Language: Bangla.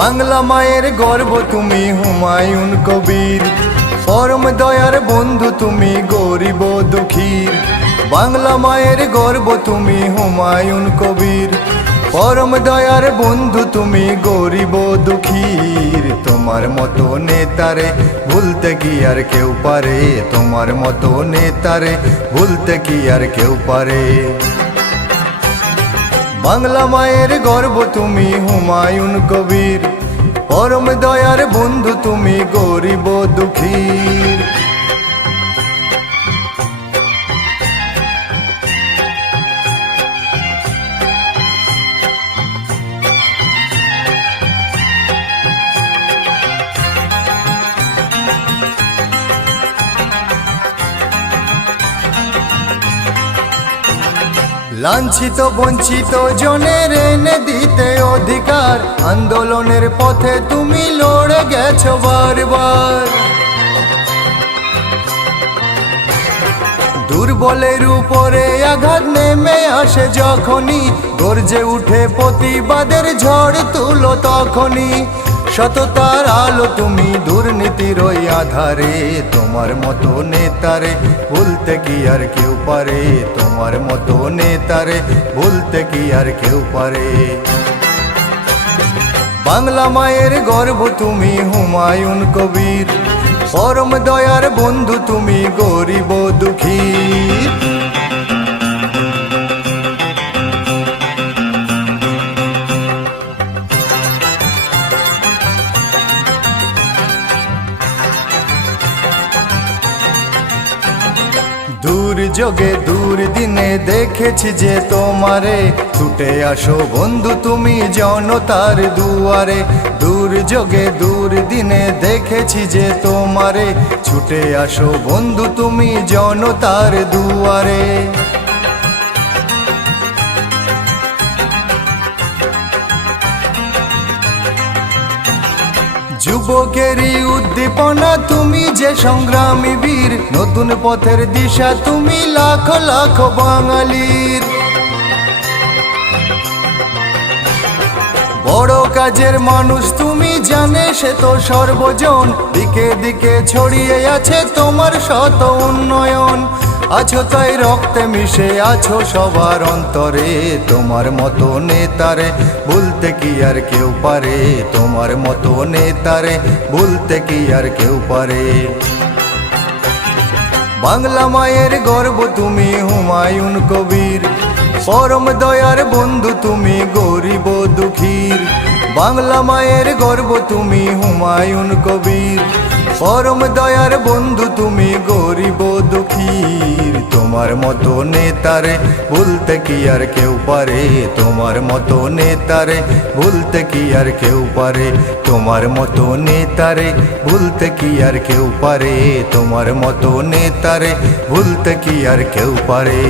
বাংলা মায়ের গর্ব, তুমি হুমায়ুন কবির। পরম দয়ার বন্ধু, তুমি গরিব দুঃখীর। বাংলা মায়ের গর্ব, তুমি হুমায়ুন কবির। পরম দয়ার বন্ধু, তুমি গরিব দুঃখীর। তোমার মতো নেতারে ভুলতে কি আর কেউ পারে? তোমার মতো নেতারে ভুলতে কি আর কেউ পারে? বাংলা মায়ের গর্ব তুমি হুমায়ুন কবির। পরম দয়ার বন্ধু তুমি গরিব দুঃখীর। লাঞ্ছিত, বঞ্চিত, জনের এনে দিতে অধিকার। আন্দোলনের পথে তুমি লড়ে গেছো বারবার। দুর্বলের উপরে আঘাত নেমে আসে যখনই। গর্জে উঠে প্রতিবাদের ঝড় তুলো তখনই। সততার আলো তুমি দুর্নীতির ওই আধারে, তোমার মতো নেতারে ভুলতে কি আর কেউ পারে? তোমার মতো নেতারে ভুলতে কি আর কেউ পারে? বাংলা মায়ের গর্ব তুমি হুমায়ুন কবির, পরম দয়ার বন্ধু তুমি গরিব দুঃখী। দুর্যোগে দুর্দিনে দেখেছি যে তোমারে। ছুটে আসো বন্ধু, তুমি জনতার দুয়ারে। দুর্যোগে দুর্দিনে দেখেছি যে তোমারে। ছুটে আসো বন্ধু, তুমি জনতার দুয়ারে। যুবকেরই উদ্দীপনা যে সংগ্রামী বীর, নতুন পথের দিশা তুমি লাখ লাখ বাঙালির। বড় কাজের মানুষ তুমি জানে, সে তো সর্বজন। দিকে দিকে ছড়িয়ে আছে তোমার শত উন্নয়ন। আছো তাই রক্তে মিশে আছো সবার অন্তরে। তোমার মতো নেতারে ভুলতে কি আর কেউ পারে? তোমার মতো নেতারে ভুলতে কি আর কেউ পারে? বাংলা মায়ের গর্ব তুমি হুমায়ুন কবির। পরম দয়ার বন্ধু তুমি গরিব দুঃখীর। বাংলা মায়ের গর্ব তুমি হুমায়ুন কবির। পরম দয়ার বন্ধু, তুমি গরিব দুঃখীর। তোমার মতো নেতারে ভুলতে কি আর কেউ পারে? তোমার মতো নেতারে ভুলতে কি আর কেউ পারে? তোমার মতো নেতারে ভুলতে কি আর কেউ পারে? তোমার মতো নেতারে ভুলতে কি আর কেউ পারে?